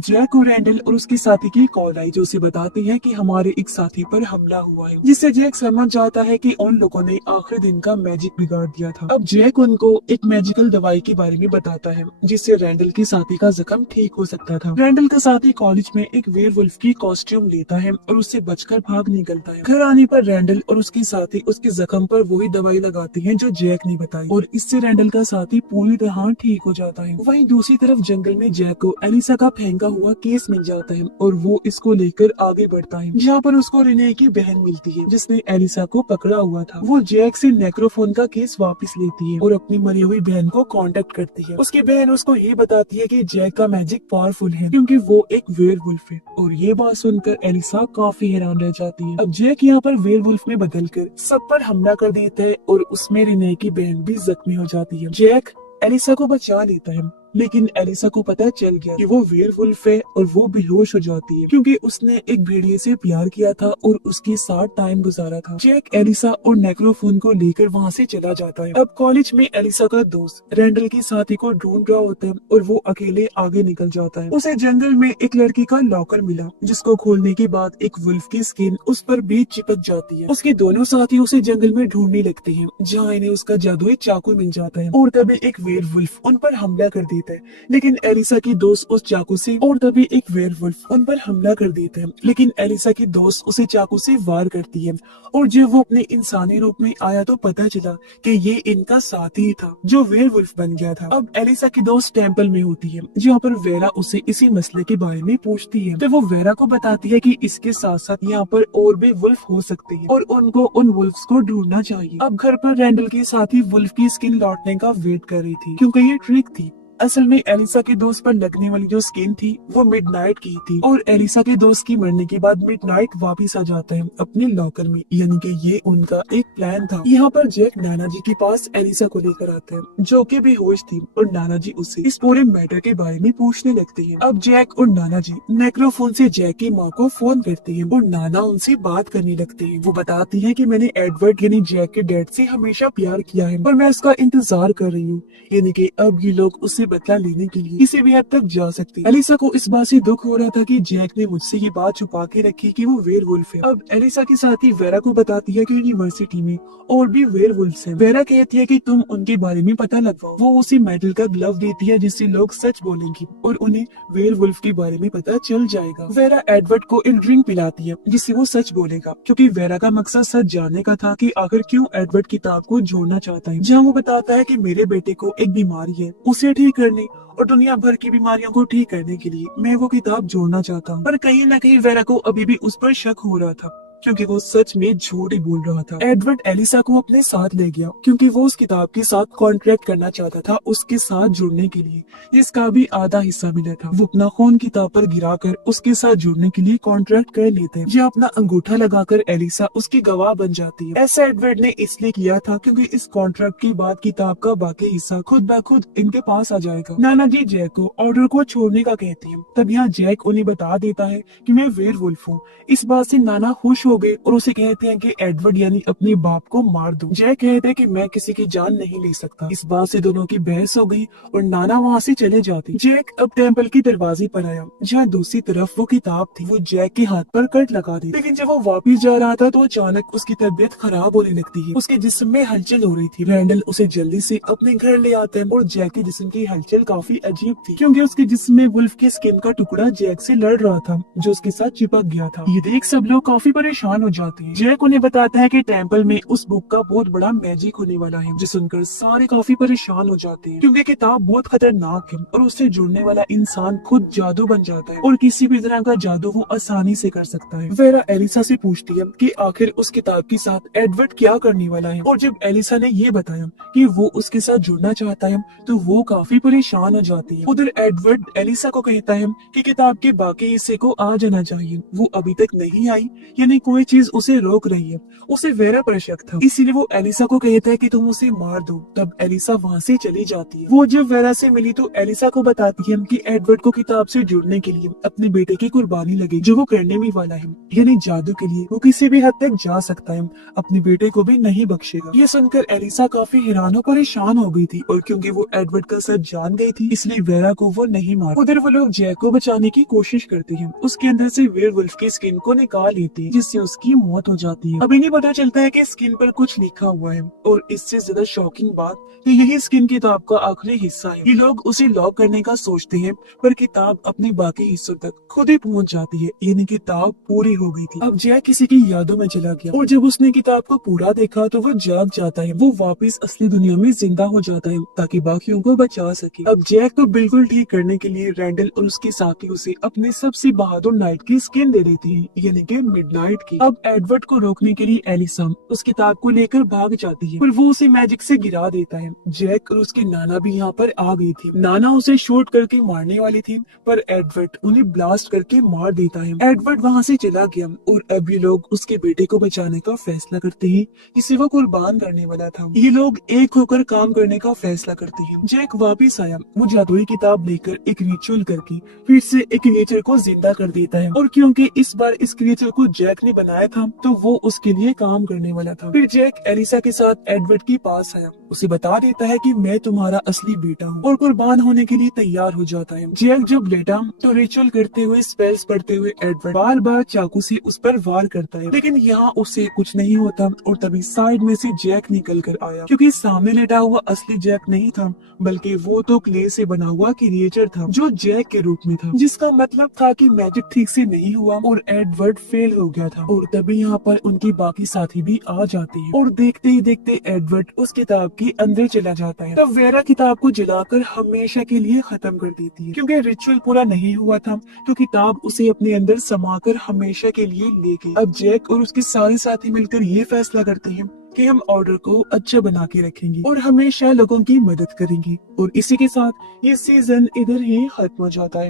जैक को रैंडल और उसके साथी की कॉल आई, जो उसे बताती है कि हमारे एक साथी पर हमला हुआ है, जिससे जैक समझ जाता है कि उन लोगों ने आखिरी दिन का मैजिक बिगाड़ दिया था। अब जैक उनको एक मैजिकल दवाई के बारे में बताता है, जिससे रैंडल के साथी का जख्म ठीक हो सकता था। रैंडल का साथी कॉलेज में एक वेयरवुल्फ की कॉस्ट्यूम लेता है और उससे बचकर भाग निकलता है। घर आने पर रैंडल और उसके साथी उसके जख्म पर वही दवाई लगाते हैं जो जैक ने बताई, और इससे रैंडल का साथी पूरी तरह ठीक हो जाता है। वहीं दूसरी तरफ जंगल में जैक को एलिसा का फेंका हुआ केस मिल जाता है और वो इसको लेकर आगे बढ़ता है, जहाँ पर उसको रिने की बहन मिलती है जिसने एलिसा को पकड़ा हुआ था। वो जैक से नेक्रोफोन का केस वापस लेती है और अपनी मरी हुई बहन को कांटेक्ट करती है। उसकी बहन उसको ये बताती है कि जैक का मैजिक पावरफुल है क्योंकि वो एक वेयरवुल्फ है, और ये बात सुनकर एलिसा काफी हैरान रह जाती है। अब जैक यहाँ पर वेयरवुल्फ में बदलकर सब पर हमला कर देता है और उसमें रिने की बहन भी जख्मी हो जाती है। जैक एलिसा को बचा लेता है, लेकिन एलिसा को पता चल गया कि वो वेयरवुल्फ है और वो बेहोश हो जाती है क्योंकि उसने एक भेड़िए से प्यार किया था और उसके साथ टाइम गुजारा था। जैक एलिसा और नेक्रोफोन को लेकर वहाँ से चला जाता है। अब कॉलेज में एलिसा का दोस्त रैंडल के साथी को ढूंढ रहा होता है और वो अकेले आगे निकल जाता है। उसे जंगल में एक लड़की का लॉकर मिला, जिसको खोलने के बाद एक वुल्फ की स्किन उस पर भी चिपक जाती है। उसके दोनों साथी उसे जंगल में ढूंढने लगते हैं, जहाँ इन्हें उसका जादुई चाकू मिल जाता है, और तभी एक वेयरवुल्फ उन पर हमला कर देता है। लेकिन एलिसा की दोस्त उस चाकू से, और तभी एक वेयरवुल्फ उन पर हमला कर देते हैं, लेकिन एलिसा की दोस्त उसे चाकू से वार करती है, और जब वो अपने इंसानी रूप में आया तो पता चला कि ये इनका साथी था जो वेयरवुल्फ बन गया था। अब एलिसा की दोस्त टेंपल में होती है, जहाँ पर वेरा उसे इसी मसले के बारे में पूछती है, तो वो वेरा को बताती है कि इसके साथ साथ यहाँ पर और भी वुल्फ हो सकते हैं और उनको उन वुल्फ्स को ढूंढना चाहिए। अब घर पर रैंडल के साथ ही वुल्फ की स्किन लौटने का वेट कर रही थी क्योंकि ये ट्रिक थी। असल में एलिसा के दोस्त पर लगने वाली जो स्किन थी वो मिडनाइट की थी, और एलिसा के दोस्त की मरने के बाद मिडनाइट वापस आ जाता है अपने लॉकर में, यानी कि ये उनका एक प्लान था। यहाँ पर जैक नाना जी के पास एलिसा को लेकर आता है, जो कि बेहोश थी, और नाना जी उससे इस पूरे मैटर के बारे में पूछने लगते हैं। अब जैक और नाना जी नेक्रोफोन से जैक की माँ को फोन करते हैं और नाना उनसे बात करने लगते हैं। वो बताती है कि मैंने एडवर्ड यानी जैक के डैड से हमेशा प्यार किया है और मैं उसका इंतजार कर रही हूँ, यानी कि अब ये लोग उससे बदला लेने के लिए किसी भी हद तक जा सकते हैं। एलिसा को इस बात से दुख हो रहा था कि जैक ने मुझसे ये बात छुपा के रखी कि वो वेयरवुल्फ है। अब एलिसा के साथ ही वेरा को बताती है कि यूनिवर्सिटी में और भी वेयरवुल्फ्स हैं। वेरा कहती है कि तुम उनके बारे में पता लगवाओ। वो उसे मेटल का ग्लव देती है जिससे लोग सच बोलेंगे और उन्हें वेयरवुल्फ के बारे में पता चल जाएगा। वेरा एडवर्ड को एक ड्रिंक पिलाती है जिससे वो सच बोलेगा, क्योंकि वेरा का मकसद सच जानने का था कि आखिर क्यों एडवर्ड किताब को जोड़ना चाहता है, जहाँ वो बताता है कि मेरे बेटे को एक बीमारी है, उसे ठीक करने और दुनिया भर की बीमारियों को ठीक करने के लिए मैं वो किताब जोड़ना चाहता हूँ। पर कहीं न कहीं वेरा को अभी भी उस पर शक हो रहा था, क्योंकि वो सच में झूठ ही बोल रहा था। एडवर्ड एलिसा को अपने साथ ले गया क्योंकि वो उस किताब के साथ कॉन्ट्रैक्ट करना चाहता था उसके साथ जुड़ने के लिए, जिसका भी आधा हिस्सा मिला था। वो अपना खून किताब पर गिराकर उसके साथ जुड़ने के लिए कॉन्ट्रैक्ट कर लेते हैं, जहाँ अपना अंगूठा लगाकर एलिसा उसकी गवाह बन जाती है। ऐसा एडवर्ड ने इसलिए किया था क्योंकि इस कॉन्ट्रैक्ट के बाद किताब का बाकी हिस्सा खुद ब खुद इनके पास आ जाएगा। नाना जी जैक को ऑर्डर को छोड़ने का कहते हैं, तब यहाँ जैक उन्हें बता देता है कि मैं वेयरवुल्फ हूँ। इस बात से नाना खुश हो गए और उसे कहते हैं कि एडवर्ड यानी अपने बाप को मार दो। जैक कहते हैं कि मैं किसी की जान नहीं ले सकता। इस बात से दोनों की बहस हो गई और नाना वहाँ से चले जाते। जैक अब टेम्पल के दरवाजे पर आया, जहाँ दूसरी तरफ वो किताब थी। वो जैक के हाथ पर कट लगा दी, लेकिन जब वो वापिस जा रहा था तो अचानक उसकी तबीयत खराब होने लगती है। उसके जिस्म में हलचल हो रही थी। रैंडल उसे जल्दी से अपने घर ले आते हैं और जैक के जिस्म की हलचल काफी अजीब थी, क्योंकि उसके जिस्म में वुल्फ के स्किन का टुकड़ा जैक से लड़ रहा था जो उसके साथ चिपक गया था। ये देख सब लोग काफी परेशान परेशान हो जाते हैं। जैक उन्हें बताता है कि टेम्पल में उस बुक का बहुत बड़ा मैजिक होने वाला है, जो सुनकर सारे काफी परेशान हो जाते हैं क्योंकि किताब बहुत खतरनाक है और उससे जुड़ने वाला इंसान खुद जादू बन जाता है और किसी भी तरह का जादू वो आसानी से कर सकता है। वेरा एलिसा से पूछती है कि आखिर उस किताब के साथ एडवर्ड क्या करने वाला है, और जब एलिसा ने ये बताया कि वो उसके साथ जुड़ना चाहता है तो वो काफी परेशान हो जाती है। उधर एडवर्ड एलिसा को कहता है कि किताब के बाकी हिस्से को आ जाना चाहिए, वो अभी तक नहीं आई, यानी कोई चीज उसे रोक रही है। उसे वेरा पर शक था, इसीलिए वो एलिसा को कहता है कि तुम उसे मार दो। तब एलिसा वहाँ से चली जाती है। वो जब वेरा से मिली तो एलिसा को बताती है कि एडवर्ड को किताब से जुड़ने के लिए अपने बेटे की कुर्बानी लगे, जो वो करने भी वाला है, यानी जादू के लिए वो किसी भी हद तक जा सकता है, अपने बेटे को भी नहीं बख्शेगा। ये सुनकर एलिसा काफी हैरान और परेशान हो गई थी, और क्योंकि वो एडवर्ड का सच जान गई थी इसलिए वेरा को वो नहीं मार। उधर वो लोग जैक को बचाने की कोशिश करते हैं, उसके अंदर से वेयरवुल्फ की स्किन को निकाल लेते हैं, जिससे उसकी मौत हो जाती है। अभी नहीं पता चलता है कि स्किन पर कुछ लिखा हुआ है, और इससे ज्यादा शॉकिंग बात कि यही स्किन किताब का आखिरी हिस्सा है। ये लोग उसे लॉक करने का सोचते हैं, पर किताब अपने बाकी हिस्सों तक खुद ही पहुंच जाती है, यानी किताब पूरी हो गई थी। अब जैक किसी की यादों में चला गया, और जब उसने किताब को पूरा देखा तो वो जाग जाता है। वो वापस असली दुनिया में जिंदा हो जाता है ताकि बाकियों को बचा सके। अब जैक को बिल्कुल ठीक करने के लिए रैंडल और उसके साथी उसे अपने सबसे बहादुर नाइट की स्किन दे देती है, यानी कि मिडनाइट की। अब एडवर्ड को रोकने के लिए एलिसा उस किताब को लेकर भाग जाती है, पर वो उसे मैजिक से गिरा देता है। जैक और उसके नाना भी यहाँ पर आ गई थी। नाना उसे शूट करके मारने वाली थी, पर एडवर्ड उन्हें ब्लास्ट करके मार देता है। एडवर्ड वहाँ से चला गया, और अब ये लोग उसके बेटे को बचाने का फैसला करते हैं, जिसे वो कुर्बान करने वाला था। ये लोग एक होकर काम करने का फैसला करते हैं। जैक वापिस आया, वो जादुई किताब लेकर एक रिचुअल करके फिर से एक क्रिएचर को जिंदा कर देता है, और क्योंकि इस बार इस क्रिएचर को जैक ने बनाया था तो वो उसके लिए काम करने वाला था। फिर जैक एलिसा के साथ एडवर्ड के पास आया, उसे बता देता है कि मैं तुम्हारा असली बेटा हूँ, और कुर्बान होने के लिए तैयार हो जाता है। जैक जब लेटा तो रिचुअल करते हुए स्पेल्स पढ़ते हुए एडवर्ड बार बार चाकू से उस पर वार करता है, लेकिन यहाँ उसे कुछ नहीं होता, और तभी साइड में से जैक निकल कर आया, क्योंकि सामने लेटा हुआ असली जैक नहीं था, बल्कि वो तो क्ले से बना हुआ क्रिएचर था जो जैक के रूप में था, जिसका मतलब था कि मैजिक ठीक से नहीं हुआ और एडवर्ड फेल हो गया था। और तभी यहाँ पर उनकी बाकी साथी भी आ जाते हैं, और देखते ही देखते एडवर्ड उस किताब के अंदर चला जाता है। तब वेरा किताब को जलाकर हमेशा के लिए खत्म कर देती है, क्योंकि रिचुअल पूरा नहीं हुआ था, तो किताब उसे अपने अंदर समाकर हमेशा के लिए ले गई। अब जैक और उसके सारे साथी मिलकर ये फैसला करते हैं कि हम ऑर्डर को अच्छा बना के रखेंगे और हमेशा लोगों की मदद करेंगे। और इसी के साथ ये सीजन इधर ही खत्म हो जाता है।